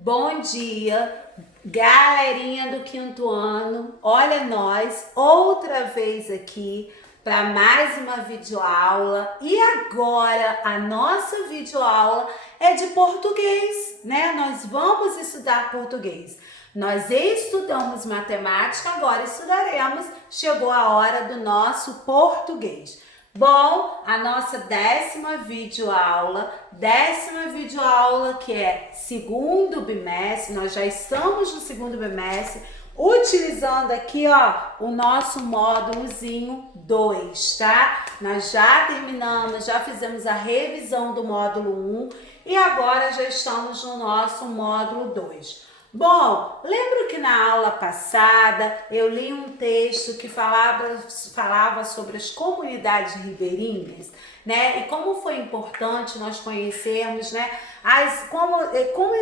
Bom dia, galerinha do quinto ano. Olha nós outra vez aqui para mais uma videoaula. E agora a nossa videoaula é de português, né? Nós vamos estudar português. Nós estudamos matemática, agora estudaremos. Chegou a hora do nosso português. Bom, a nossa décima videoaula que é segundo bimestre, nós já estamos no segundo bimestre, utilizando aqui, ó, o nosso módulozinho 2, tá? Nós já terminamos, já fizemos a revisão do módulo 1 e agora já estamos no nosso módulo 2. Bom, lembro que na aula passada eu li um texto que falava sobre as comunidades ribeirinhas, né? E como foi importante nós conhecermos, né? Como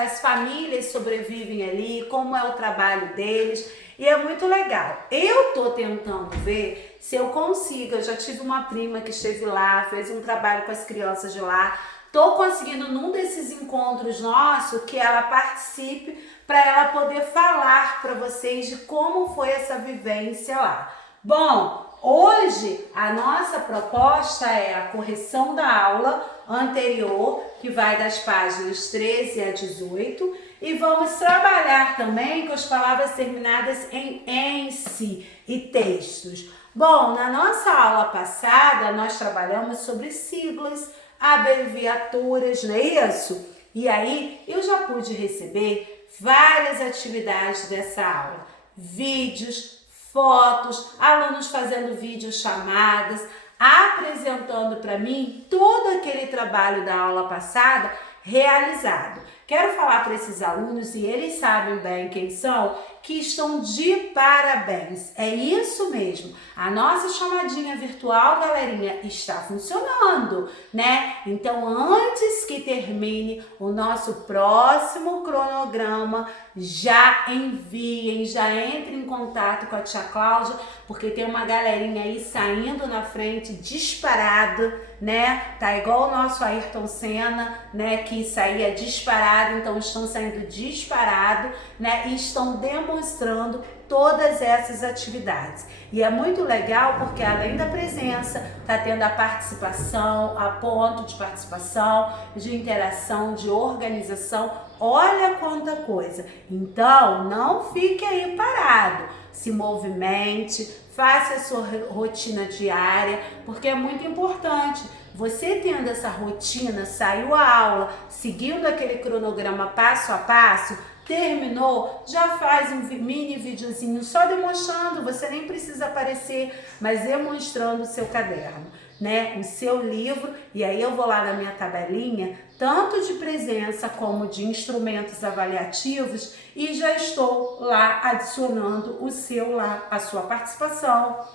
as famílias sobrevivem ali, como é o trabalho deles. E é muito legal. Eu tô tentando ver se eu consigo. Eu já tive uma prima que esteve lá, fez um trabalho com as crianças de lá. Tô conseguindo num desses encontros nossos que ela participe para ela poder falar para vocês de como foi essa vivência lá. Bom, hoje a nossa proposta é a correção da aula anterior, que vai das páginas 13 a 18, e vamos trabalhar também com as palavras terminadas em "se" e textos. Bom, na nossa aula passada nós trabalhamos sobre siglas, abreviaturas, não é isso? E aí eu já pude receber várias atividades dessa aula, vídeos, fotos, alunos fazendo videochamadas, apresentando para mim todo aquele trabalho da aula passada realizado. Quero falar para esses alunos, e eles sabem bem quem são, que estão de parabéns. É isso mesmo. A nossa chamadinha virtual, galerinha, está funcionando, né? Então, antes que termine o nosso próximo cronograma, já enviem, já entrem em contato com a tia Cláudia, porque tem uma galerinha aí saindo na frente disparado, né? Tá igual o nosso Ayrton Senna, né? Que saía disparado, então estão saindo disparado, né? E estão demonstrando todas essas atividades. E é muito legal porque além da presença, tá tendo a participação, a ponto de participação, de interação, de organização. Olha quanta coisa. Então, não fique aí parado. Se movimente, faça a sua rotina diária, porque é muito importante. Você tendo essa rotina, saiu a aula, seguindo aquele cronograma passo a passo, terminou, já faz um mini videozinho só demonstrando, você nem precisa aparecer, mas demonstrando o seu caderno, né? O seu livro, e aí eu vou lá na minha tabelinha, tanto de presença como de instrumentos avaliativos, e já estou lá adicionando o seu lá, a sua participação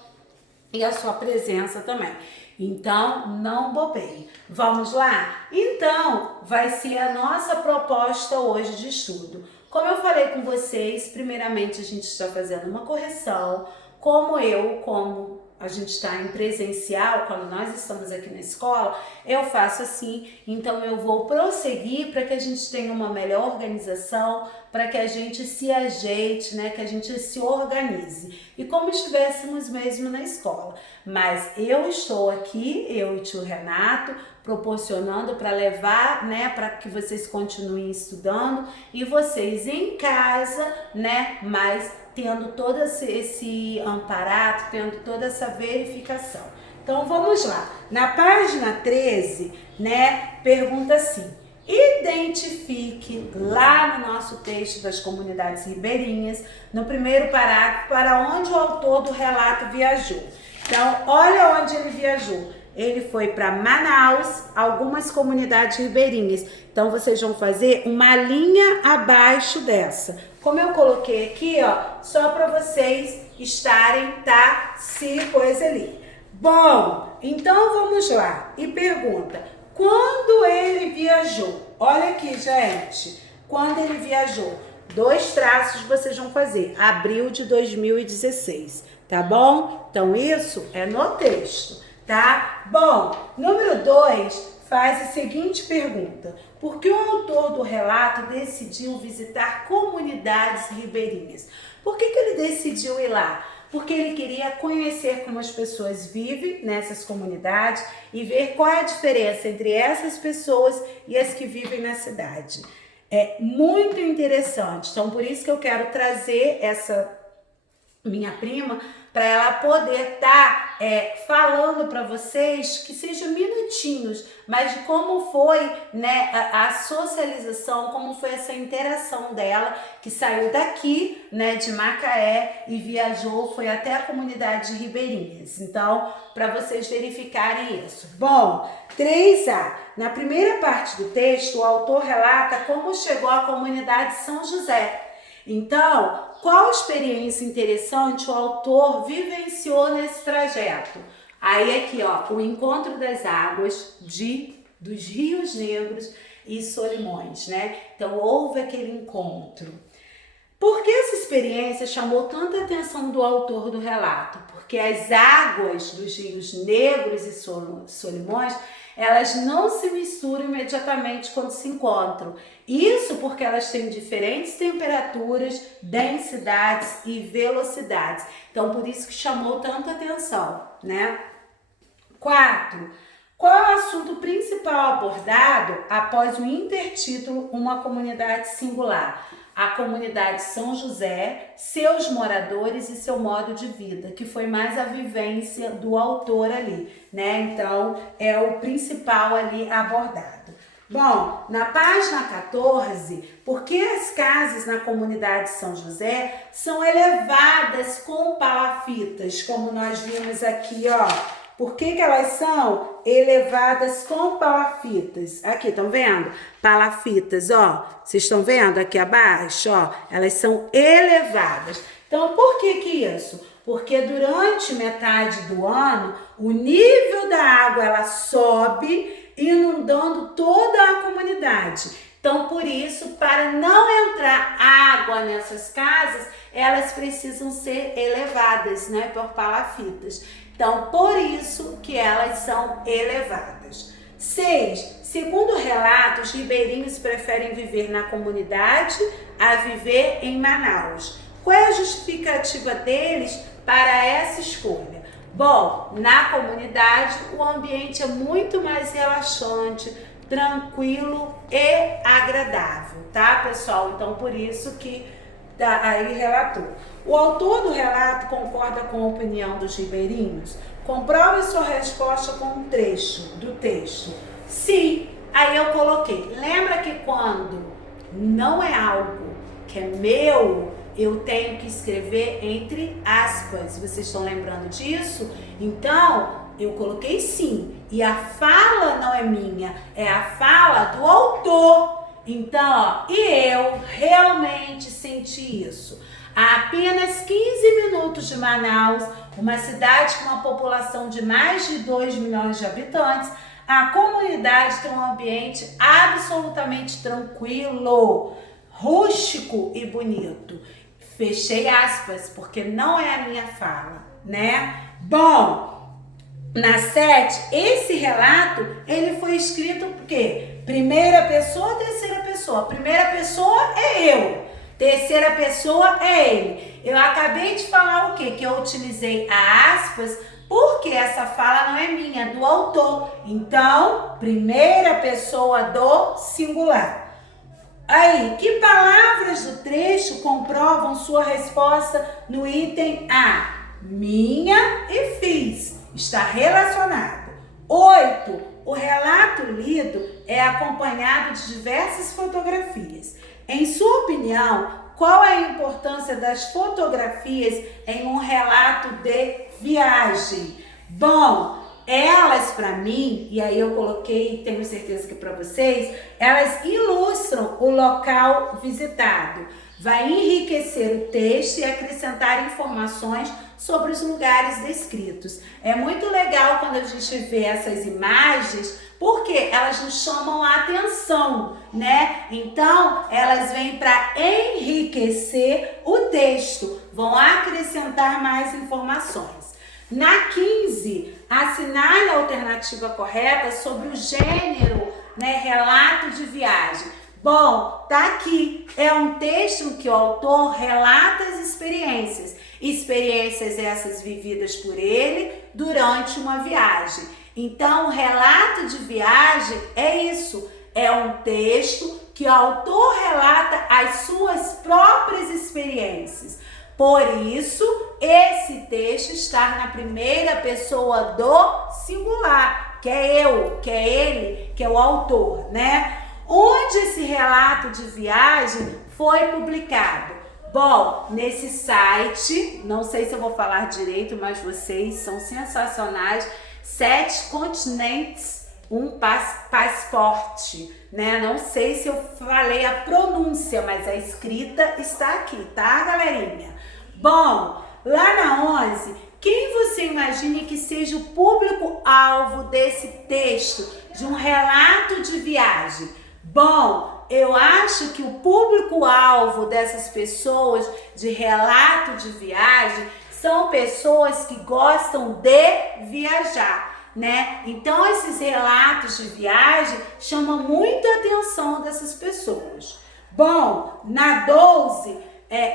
e a sua presença também. Então, não bobeie. Vamos lá? Então, vai ser a nossa proposta hoje de estudo. Como eu falei com vocês, primeiramente a gente está fazendo uma correção. Como a gente está em presencial, quando nós estamos aqui na escola, eu faço assim, então eu vou prosseguir para que a gente tenha uma melhor organização, para que a gente se ajeite, né, que a gente se organize, e como estivéssemos mesmo na escola. Mas eu estou aqui, eu e o tio Renato, proporcionando para levar, né, para que vocês continuem estudando, e vocês em casa, né, mas tendo todo esse amparato, tendo toda essa verificação. Então vamos lá. Na página 13, né, pergunta assim: identifique lá no nosso texto das comunidades ribeirinhas, no primeiro parágrafo, para onde o autor do relato viajou. Então, olha onde ele viajou. Ele foi para Manaus, algumas comunidades ribeirinhas. Então, vocês vão fazer uma linha abaixo dessa. Como eu coloquei aqui, ó, só para vocês estarem, tá? Se coisa ali. Bom, então vamos lá. E pergunta: quando ele viajou? Olha aqui, gente. Quando ele viajou? 2 traços vocês vão fazer. Abril de 2016, tá bom? Então, isso é no texto, tá? Bom, número 2, faz a seguinte pergunta: por que o autor do relato decidiu visitar comunidades ribeirinhas? Por que ele decidiu ir lá? Porque ele queria conhecer como as pessoas vivem nessas comunidades e ver qual é a diferença entre essas pessoas e as que vivem na cidade. É muito interessante. Então, por isso que eu quero trazer essa minha prima para ela poder estar falando para vocês, que sejam minutinhos, mas de como foi, né, a socialização, como foi essa interação dela, que saiu daqui, né, de Macaé e viajou, foi até a comunidade de Ribeirinhas. Então, para vocês verificarem isso. Bom, 3A. Na primeira parte do texto, o autor relata como chegou à comunidade de São José. Então, qual experiência interessante o autor vivenciou nesse trajeto? Aí aqui, ó, o encontro das águas dos Rios Negros e Solimões, né? Então, houve aquele encontro. Por que essa experiência chamou tanta atenção do autor do relato? Porque as águas dos Rios Negros e Solimões, elas não se misturam imediatamente quando se encontram. Isso porque elas têm diferentes temperaturas, densidades e velocidades. Então, por isso que chamou tanta atenção, né? 4. Qual é o assunto principal abordado após o intertítulo Uma Comunidade Singular? A comunidade São José, seus moradores e seu modo de vida, que foi mais a vivência do autor ali, né? Então, é o principal ali abordado. Bom, na página 14, por que as casas na comunidade São José são elevadas com palafitas, como nós vimos aqui, ó? Por que elas são elevadas com palafitas? Aqui, estão vendo? Palafitas, ó. Vocês estão vendo aqui abaixo, ó? Elas são elevadas. Então, por que isso? Porque durante metade do ano, o nível da água, ela sobe, inundando toda a comunidade. Então, por isso, para não entrar água nessas casas, elas precisam ser elevadas, né? Por palafitas. Então, por isso que elas são elevadas. 6. Segundo o relato, os ribeirinhos preferem viver na comunidade a viver em Manaus. Qual é a justificativa deles para essa escolha? Bom, na comunidade o ambiente é muito mais relaxante, tranquilo e agradável, tá, pessoal? Então, por isso que aí relatou. O autor do relato concorda com a opinião dos ribeirinhos? Comprove sua resposta com um trecho do texto. Sim, aí eu coloquei. Lembra que quando não é algo que é meu, eu tenho que escrever entre aspas. Vocês estão lembrando disso? Então, eu coloquei sim. E a fala não é minha, é a fala do autor. Então, ó, e eu realmente senti isso. A apenas 15 minutos de Manaus, uma cidade com uma população de mais de 2 milhões de habitantes, a comunidade tem um ambiente absolutamente tranquilo, rústico e bonito. Fechei aspas, porque não é a minha fala, né? Bom, na 7, esse relato, ele foi escrito por quê? Primeira pessoa, terceira pessoa. Primeira pessoa é eu. Terceira pessoa é ele. Eu acabei de falar o quê? Que eu utilizei a aspas porque essa fala não é minha, é do autor. Então, primeira pessoa do singular. Aí, que palavras do trecho comprovam sua resposta no item A? Minha e fiz. Está relacionado. 8. O relato lido é acompanhado de diversas fotografias. Em sua opinião, qual é a importância das fotografias em um relato de viagem? Bom, elas para mim, e aí eu coloquei, tenho certeza que para vocês, elas ilustram o local visitado. Vai enriquecer o texto e acrescentar informações sobre os lugares descritos. É muito legal quando a gente vê essas imagens, porque elas nos chamam a atenção, né? Então, elas vêm para enriquecer o texto, vão acrescentar mais informações. Na 15, assinale a alternativa correta sobre o gênero, né, relato de viagem. Bom, tá aqui. É um texto em que o autor relata as experiências essas vividas por ele durante uma viagem. Então, o relato de viagem é isso. É um texto que o autor relata as suas próprias experiências. Por isso, esse texto está na primeira pessoa do singular, que é eu, que é ele, que é o autor, né? Onde esse relato de viagem foi publicado? Bom, nesse site, não sei se eu vou falar direito, mas vocês são sensacionais. 7 continentes, um passaporte, né? Não sei se eu falei a pronúncia, mas a escrita está aqui, tá, galerinha? Bom, lá na 11, quem você imagina que seja o público-alvo desse texto, de um relato de viagem? Bom, eu acho que o público-alvo dessas pessoas de relato de viagem são pessoas que gostam de viajar, né? Então, esses relatos de viagem chamam muita atenção dessas pessoas. Bom, na 12,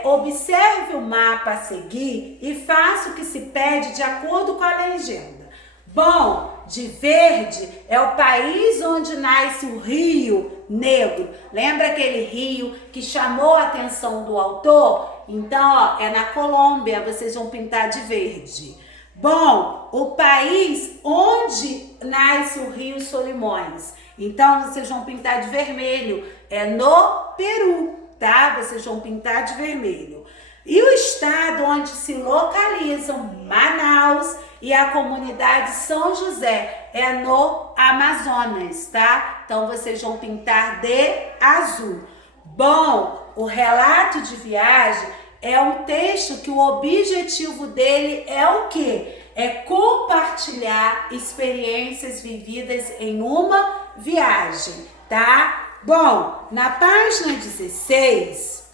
observe o mapa a seguir e faça o que se pede de acordo com a legenda. Bom, de verde é o país onde nasce o Rio Negro. Lembra aquele rio que chamou a atenção do autor? Então, ó, é na Colômbia, vocês vão pintar de verde. Bom, o país onde nasce o Rio Solimões. Então, vocês vão pintar de vermelho. É no Peru, tá? Vocês vão pintar de vermelho. E o estado onde se localizam Manaus e a comunidade São José é no Amazonas, tá? Então, vocês vão pintar de azul. Bom, o relato de viagem é um texto que o objetivo dele é o quê? É compartilhar experiências vividas em uma viagem, tá? Bom, na página 16,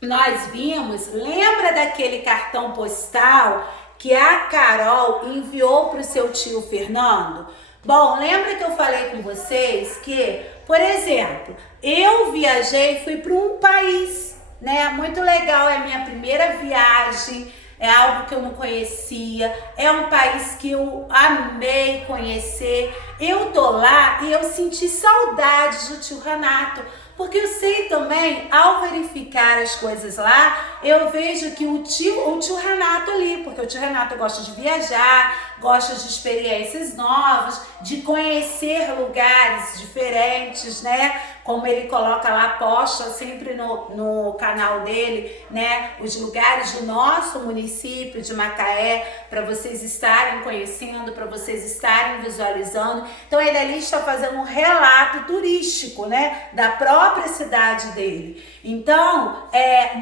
nós vimos, lembra daquele cartão postal que a Carol enviou para o seu tio Fernando? Bom, lembra que eu falei com vocês que, por exemplo, eu viajei, fui para um país, né? Muito legal, é a minha primeira viagem, é algo que eu não conhecia, é um país que eu amei conhecer. Eu tô lá e eu senti saudades do tio Renato, porque eu sei também, ao verificar as coisas lá, eu vejo que o tio Renato ali, porque o tio Renato gosta de viajar, gosta de experiências novas, de conhecer lugares diferentes, né? Como ele coloca lá, posta sempre no canal dele, né? Os lugares do nosso município de Macaé, para vocês estarem conhecendo, para vocês estarem visualizando. Então ele ali está fazendo um relato turístico, né? Da própria cidade dele. Então,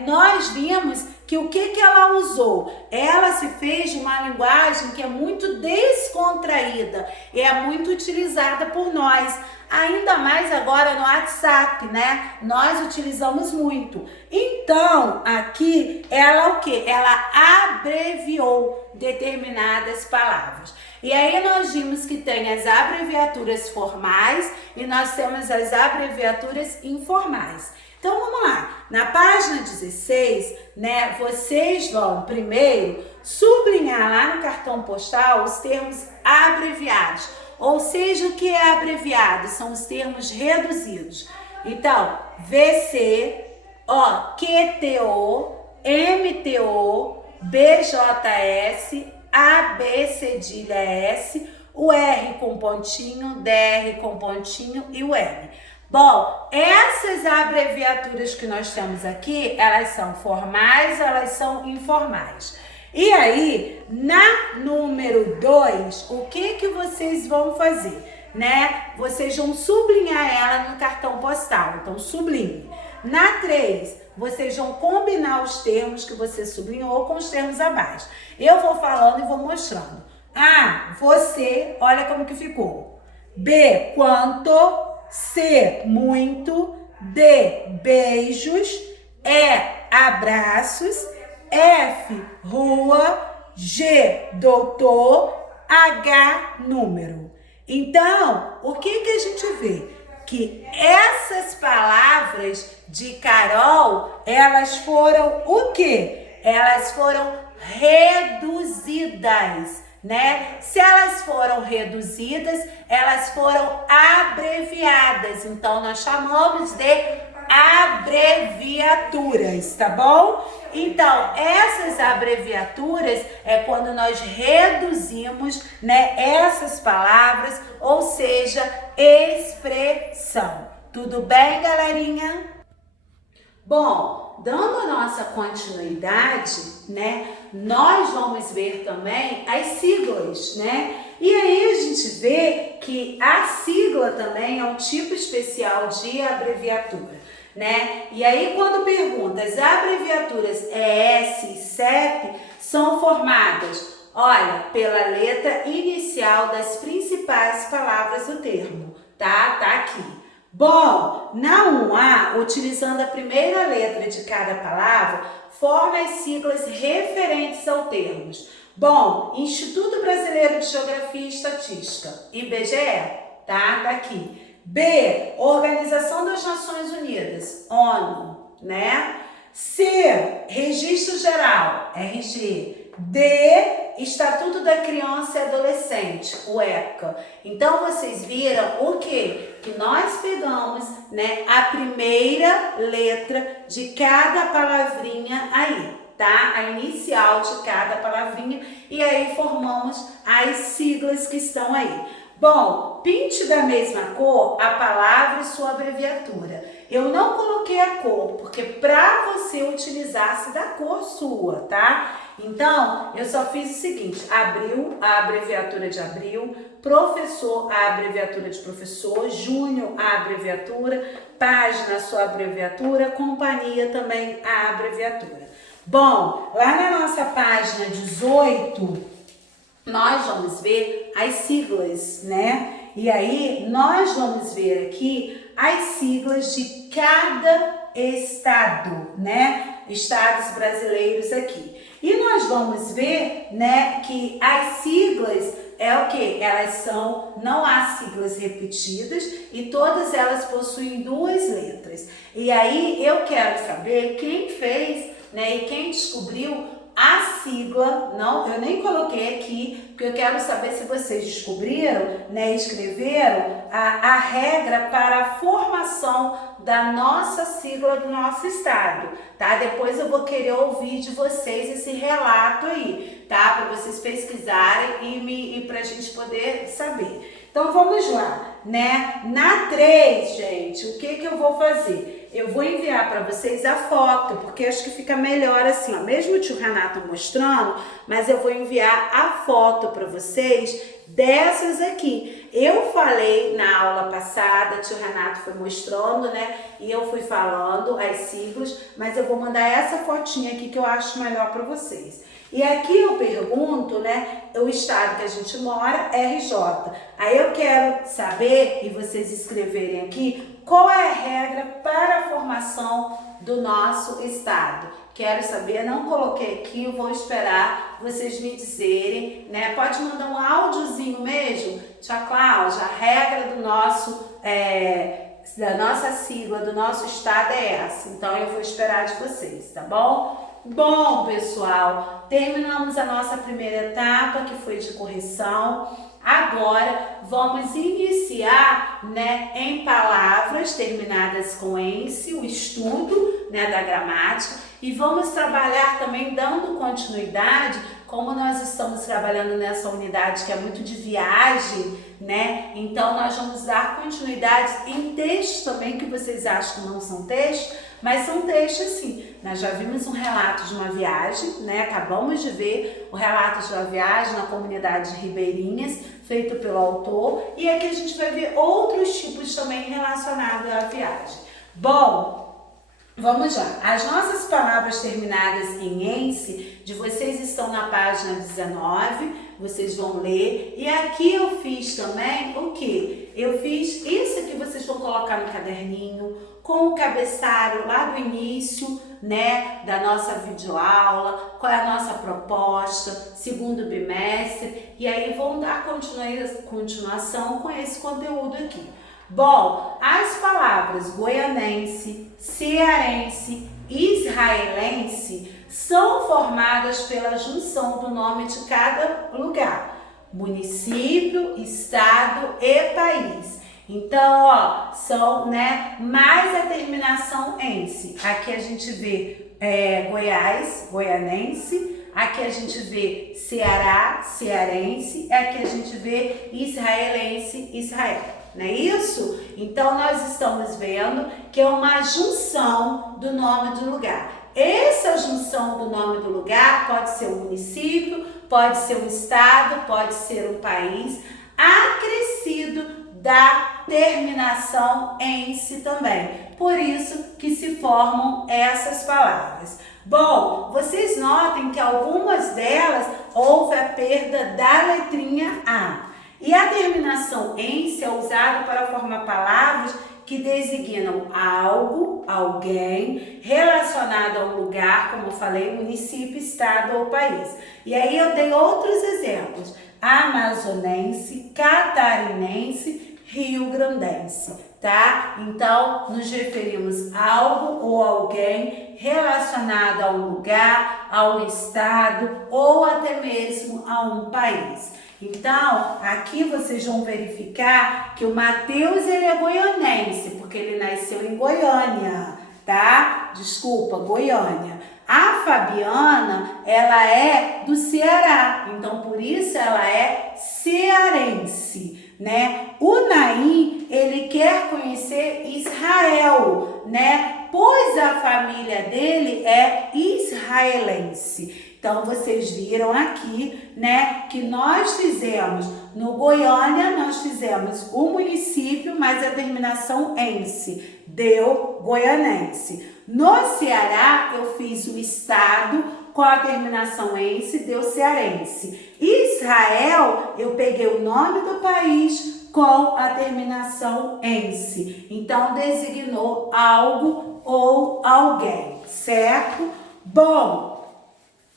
nós vimos que o que ela usou? Ela se fez de uma linguagem que é muito descontraída e é muito utilizada por nós. Ainda mais agora no WhatsApp, né? Nós utilizamos muito. Então, aqui, ela o quê? Ela abreviou determinadas palavras. E aí nós vimos que tem as abreviaturas formais e nós temos as abreviaturas informais. Então, vamos lá. Na página 16, né, vocês vão primeiro sublinhar lá no cartão postal os termos abreviados. Ou seja, o que é abreviado? São os termos reduzidos. Então, VC, QTO, MTO, BJS, ABCDS, o R com pontinho, DR com pontinho e o M. Bom, essas abreviaturas que nós temos aqui, elas são formais, elas são informais. E aí, na número 2, o que vocês vão fazer, né? Vocês vão sublinhar ela no cartão postal, então sublinhe. Na 3, vocês vão combinar os termos que você sublinhou com os termos abaixo. Eu vou falando e vou mostrando. A, você, olha como que ficou. B, quanto. C, muito. D, beijos. E, abraços. F, rua. G, doutor, H, número. Então, o que a gente vê? Que essas palavras de Carol, elas foram o quê? Elas foram reduzidas, né? Se elas foram reduzidas, elas foram abreviadas. Então, nós chamamos de abreviaturas, tá bom? Então, essas abreviaturas é quando nós reduzimos, né, essas palavras, ou seja, expressão. Tudo bem, galerinha? Bom, dando a nossa continuidade, né, nós vamos ver também as siglas, né? E aí a gente vê que a sigla também é um tipo especial de abreviatura, né? E aí quando pergunta, as abreviaturas ES e CEP são formadas, olha, pela letra inicial das principais palavras do termo, tá? Tá aqui. Bom, na 1A, utilizando a primeira letra de cada palavra, forma as siglas referentes ao termo. Bom, Instituto Brasileiro de Geografia e Estatística, IBGE, tá? Tá aqui. B, Organização das Nações Unidas, ONU, né? C, Registro Geral, RG. D, Estatuto da Criança e Adolescente, o ECA. Então, vocês viram o quê? Que nós pegamos, né, a primeira letra de cada palavrinha aí, tá? A inicial de cada palavrinha e aí formamos as siglas que estão aí. Bom, pinte da mesma cor a palavra e sua abreviatura. Eu não coloquei a cor, porque para você utilizasse da cor sua, tá? Então, eu só fiz o seguinte, abril, a abreviatura de abril, professor, a abreviatura de professor, júnior, a abreviatura, página, a sua abreviatura, companhia também, a abreviatura. Bom, lá na nossa página 18, nós vamos ver as siglas, né? E aí, nós vamos ver aqui as siglas de cada estado, né? Estados brasileiros aqui. E nós vamos ver, né, que as siglas é o que? Elas são, não há siglas repetidas e todas elas possuem duas letras. E aí, eu quero saber quem fez, né, e quem descobriu a sigla, não, eu nem coloquei aqui, porque eu quero saber se vocês descobriram, né, escreveram a regra para a formação da nossa sigla do nosso estado, tá? Depois eu vou querer ouvir de vocês esse relato aí, tá? Para vocês pesquisarem e para a gente poder saber. Então vamos lá, né? Na 3, gente, o que eu vou fazer? Eu vou enviar para vocês a foto, porque acho que fica melhor assim, ó. Mesmo o tio Renato mostrando, mas eu vou enviar a foto para vocês dessas aqui. Eu falei na aula passada, o tio Renato foi mostrando, né? E eu fui falando as siglas, mas eu vou mandar essa fotinha aqui que eu acho melhor para vocês. E aqui eu pergunto, né, o estado que a gente mora, RJ. Aí eu quero saber, e vocês escreverem aqui, qual é a regra para a formação do nosso estado. Quero saber, não coloquei aqui, eu vou esperar vocês me dizerem, né? Pode mandar um áudiozinho mesmo, tia Cláudia, a regra do nosso, da nossa sigla, do nosso estado é essa. Então eu vou esperar de vocês, tá bom? Bom, pessoal, terminamos a nossa primeira etapa, que foi de correção. Agora, vamos iniciar, né, em palavras terminadas com ence, o estudo, né, da gramática, e vamos trabalhar também dando continuidade, como nós estamos trabalhando nessa unidade que é muito de viagem, né? Então, nós vamos dar continuidade em textos também, que vocês acham que não são textos, mas são textos sim. Nós já vimos um relato de uma viagem, né? Acabamos de ver o relato de uma viagem na comunidade de Ribeirinhas, feito pelo autor, e aqui a gente vai ver outros tipos também relacionados à viagem. Bom, vamos lá. As nossas palavras terminadas em ence de vocês estão na página 19, vocês vão ler. E aqui eu fiz também o quê? Eu fiz isso que vocês vão colocar no caderninho, com o cabeçalho lá do início, né, da nossa videoaula, qual é a nossa proposta, segundo bimestre, e aí vão dar continuação com esse conteúdo aqui. Bom, as palavras goianense, cearense, israelense são formadas pela junção do nome de cada lugar, município, estado e país. Então, ó, são, né, mais a terminação ense. Aqui a gente vê Goiás, goianense. Aqui a gente vê Ceará, cearense. Aqui a gente vê israelense, Israel. Não é isso? Então, nós estamos vendo que é uma junção do nome do lugar. Essa junção do nome do lugar pode ser um município, pode ser um estado, pode ser um país, acrescido da terminação ense também. Por isso que se formam essas palavras. Bom, vocês notem que algumas delas houve a perda da letrinha A. E a terminação ense é usada para formar palavras que designam algo, alguém, relacionado a um lugar, como eu falei, município, estado ou país. E aí eu dei outros exemplos: amazonense, catarinense, rio-grandense, tá? Então, nos referimos a algo ou alguém relacionado a um lugar, a um estado ou até mesmo a um país. Então, aqui vocês vão verificar que o Matheus, ele é goianense, porque ele nasceu em Goiânia, tá? Desculpa, Goiânia. A Fabiana, ela é do Ceará, então por isso ela é cearense, né? O Naim, ele quer conhecer Israel, né? Pois a família dele é israelense. Então, vocês viram aqui, né, que nós fizemos, no Goiânia, nós fizemos o município, mas a terminação ense, deu goianense. No Ceará, eu fiz o estado com a terminação ense, deu cearense. Israel, eu peguei o nome do país com a terminação ense. Então, designou algo ou alguém, certo? Bom,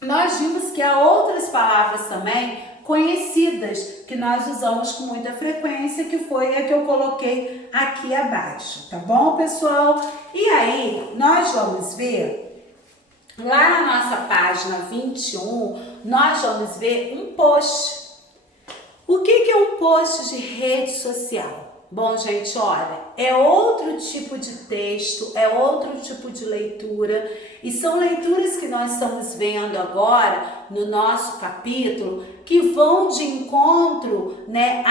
nós vimos que há outras palavras também conhecidas que nós usamos com muita frequência, que foi a que eu coloquei aqui abaixo, tá bom, pessoal? E aí, nós vamos ver, lá na nossa página 21, nós vamos ver um post. O que é um post de rede social? Bom, gente, olha, é outro tipo de texto, é outro tipo de leitura, e são leituras que nós estamos vendo agora no nosso capítulo que vão de encontro, né,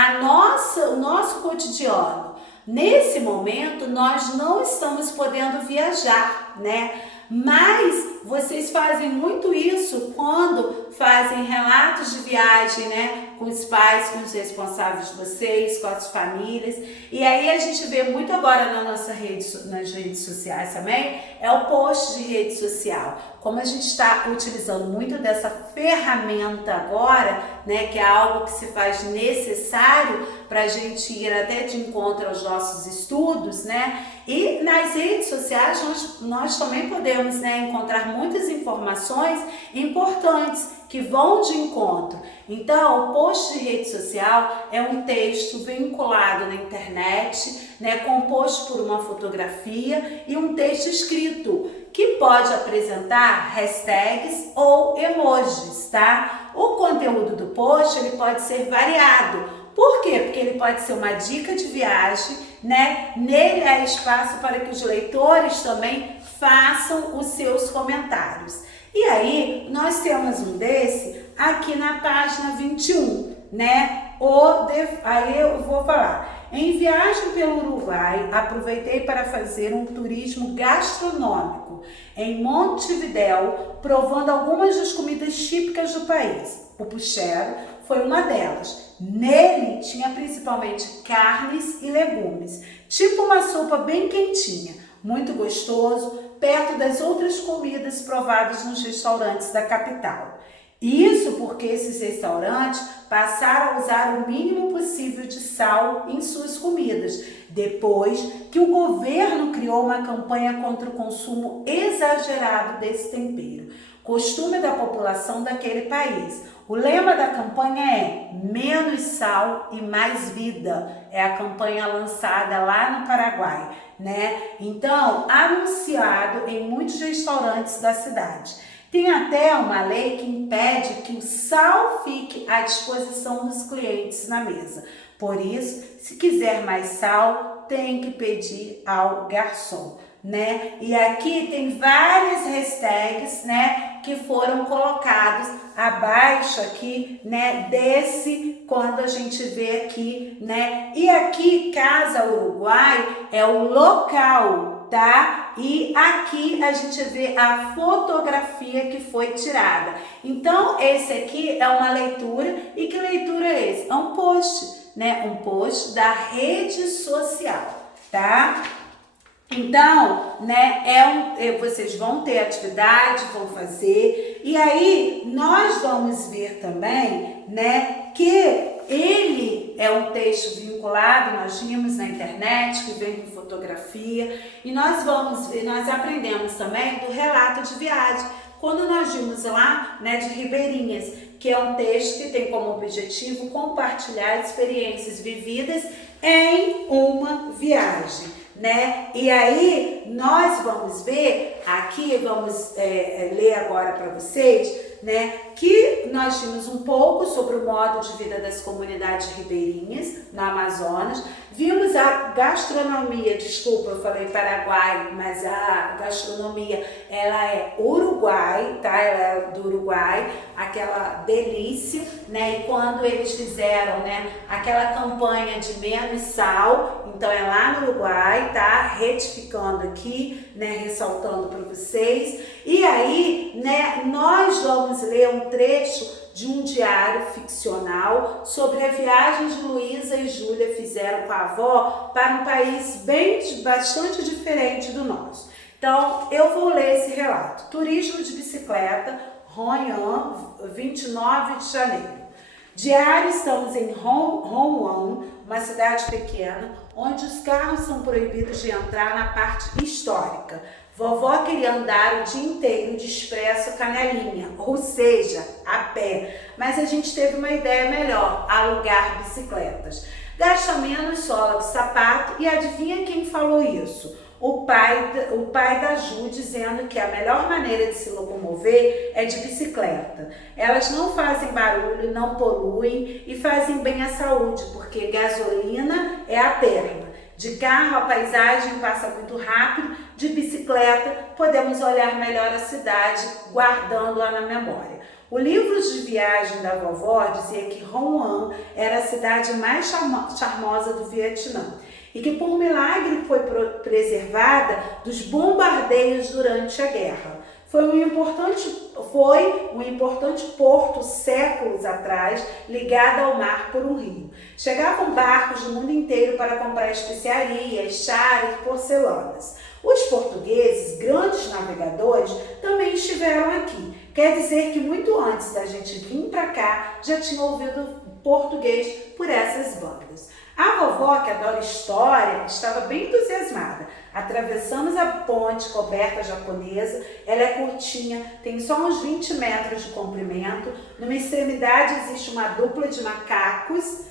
o nosso cotidiano. Nesse momento, nós não estamos podendo viajar, né? Mas vocês fazem muito isso quando fazem relatos de viagem, né? Com os pais, com os responsáveis de vocês, com as famílias. E aí a gente vê muito agora nas redes sociais também, é o post de rede social. Como a gente está utilizando muito dessa ferramenta agora, né? Que é algo que se faz necessário para a gente ir até de encontro aos nossos estudos, né? E nas redes sociais nós também podemos, né, encontrar muitas informações importantes que vão de encontro. Então, o post de rede social é um texto vinculado na internet, né, composto por uma fotografia e um texto escrito, que pode apresentar hashtags ou emojis, tá? O conteúdo do post, ele pode ser variado. Por quê? Porque ele pode ser uma dica de viagem, né? Nele há espaço para que os leitores também façam os seus comentários. E aí, nós temos um desse aqui na página 21, né? Aí eu vou falar. Em viagem pelo Uruguai, aproveitei para fazer um turismo gastronômico em Montevidéu, provando algumas das comidas típicas do país. O puchero foi uma delas. Nele tinha principalmente carnes e legumes, tipo uma sopa bem quentinha, muito gostoso, perto das outras comidas provadas nos restaurantes da capital. Isso porque esses restaurantes passaram a usar o mínimo possível de sal em suas comidas, depois que o governo criou uma campanha contra o consumo exagerado desse tempero, costume da população daquele país. O lema da campanha é menos sal e mais vida. É a campanha lançada lá no Paraguai, né? Então, anunciado em muitos restaurantes da cidade. Tem até uma lei que impede que o sal fique à disposição dos clientes na mesa. Por isso, se quiser mais sal, tem que pedir ao garçom, né? E aqui tem várias hashtags, né, que foram colocados abaixo aqui, né, desse, quando a gente vê aqui, né? E aqui, Casa Uruguai é o local, tá? E aqui a gente vê a fotografia que foi tirada. Então, esse aqui é uma leitura. E que leitura é esse? É um post, né? Um post da rede social, tá? Então, né, vocês vão ter atividade, vão fazer, e aí nós vamos ver também, né, que ele é um texto vinculado, nós vimos na internet, que vem com fotografia, e nós aprendemos também do relato de viagem, quando nós vimos lá, né, de Ribeirinhas, que é um texto que tem como objetivo compartilhar experiências vividas em uma viagem, né? E aí nós vamos ver aqui, vamos ler agora para vocês, né, que nós vimos um pouco sobre o modo de vida das comunidades ribeirinhas no Amazonas, vimos a gastronomia, desculpa, eu falei Paraguai, mas a gastronomia, ela é Uruguai, tá? Ela é do Uruguai, aquela delícia, né? E quando eles fizeram, né, aquela campanha de menos sal, então é lá no Uruguai, tá? Retificando aqui, né, ressaltando para vocês. E aí, né, nós vamos ler um trecho de um diário ficcional sobre a viagem de Luísa e Júlia fizeram com a avó para um país bastante diferente do nosso. Então, eu vou ler esse relato. Turismo de bicicleta, Ronhan, 29 de janeiro. Diário, estamos em Ronhan, uma cidade pequena, onde os carros são proibidos de entrar na parte histórica. Vovó queria andar o dia inteiro de expresso canelinha, ou seja, a pé. Mas a gente teve uma ideia melhor, alugar bicicletas. Gasta menos sola de sapato e adivinha quem falou isso? O pai da Ju, dizendo que a melhor maneira de se locomover é de bicicleta. Elas não fazem barulho, não poluem e fazem bem à saúde, porque gasolina é a perna. De carro a paisagem passa muito rápido, de bicicleta podemos olhar melhor a cidade, guardando-a na memória. O livro de viagem da vovó dizia que Ronhan era a cidade mais charmosa do Vietnã e que por milagre foi preservada dos bombardeios durante a guerra. Foi um importante porto séculos atrás, ligado ao mar por um rio. Chegavam barcos do mundo inteiro para comprar especiarias, chás e porcelanas. Os portugueses, grandes navegadores, também estiveram aqui. Quer dizer que muito antes da gente vir para cá, já tinha ouvido português por essas bandas. A vovó, que adora história, estava bem entusiasmada. Atravessamos a ponte coberta japonesa, ela é curtinha, tem só uns 20 metros de comprimento. Numa extremidade existe uma dupla de macacos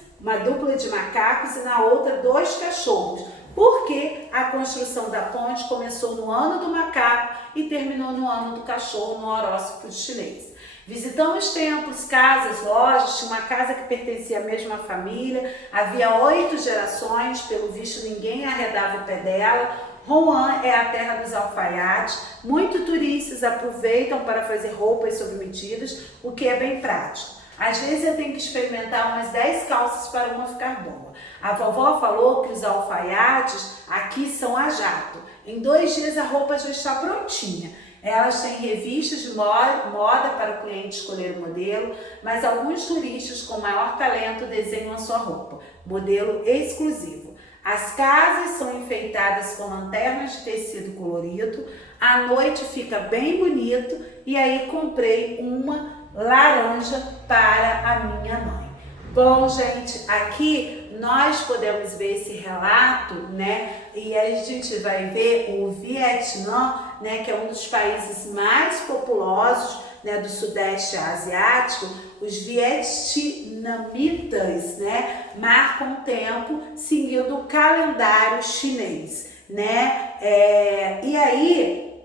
e na outra 2 cachorros. Porque a construção da ponte começou no ano do macaco e terminou no ano do cachorro, no horóscopo chinês. Visitamos templos, casas, lojas, tinha uma casa que pertencia à mesma família, havia 8 gerações, pelo visto ninguém arredava o pé dela. Ronhan é a terra dos alfaiates, muitos turistas aproveitam para fazer roupas sob medidas, o que é bem prático. Às vezes eu tenho que experimentar umas 10 calças para uma ficar boa. A vovó falou que os alfaiates aqui são a jato. Em 2 dias a roupa já está prontinha. Elas têm revistas de moda para o cliente escolher o modelo, mas alguns turistas com maior talento desenham a sua roupa, modelo exclusivo. As casas são enfeitadas com lanternas de tecido colorido, à noite fica bem bonito e aí comprei uma laranja para a minha mãe. Bom, gente, aqui nós podemos ver esse relato, né? E a gente vai ver o Vietnã, né? Que é um dos países mais populosos, né, do Sudeste Asiático. Os vietnamitas, né, marcam o tempo seguindo o calendário chinês, né? E aí,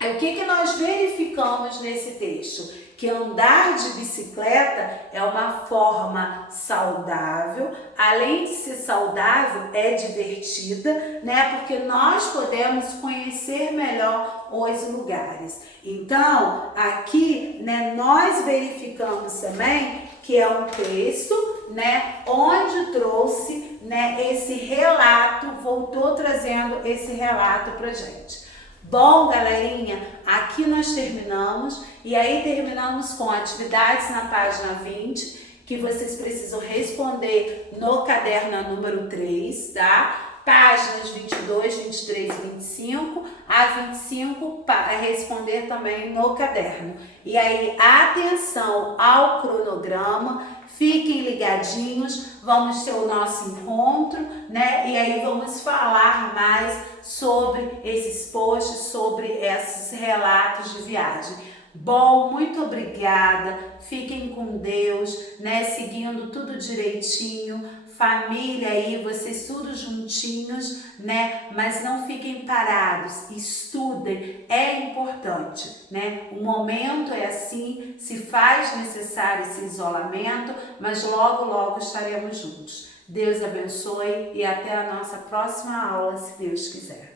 o que nós verificamos nesse texto? Que andar de bicicleta é uma forma saudável, além de ser saudável, é divertida, né? Porque nós podemos conhecer melhor os lugares. Então, aqui, né, nós verificamos também que é um texto, né, onde trouxe, né, esse relato, voltou trazendo esse relato pra gente. Bom, galerinha, aqui nós terminamos e aí terminamos com atividades na página 20 que vocês precisam responder no caderno número 3, tá? Páginas 22, 23 e 25, a 25 para responder também no caderno. E aí, atenção ao cronograma, fiquem ligadinhos, vamos ter o nosso encontro, né? E aí vamos falar mais sobre esses posts, sobre esses relatos de viagem. Bom, muito obrigada, fiquem com Deus, né? Seguindo tudo direitinho, família aí, vocês tudo juntinhos, né? Mas não fiquem parados, estudem, é importante, né? O momento é assim, se faz necessário esse isolamento, mas logo, logo estaremos juntos. Deus abençoe e até a nossa próxima aula, se Deus quiser.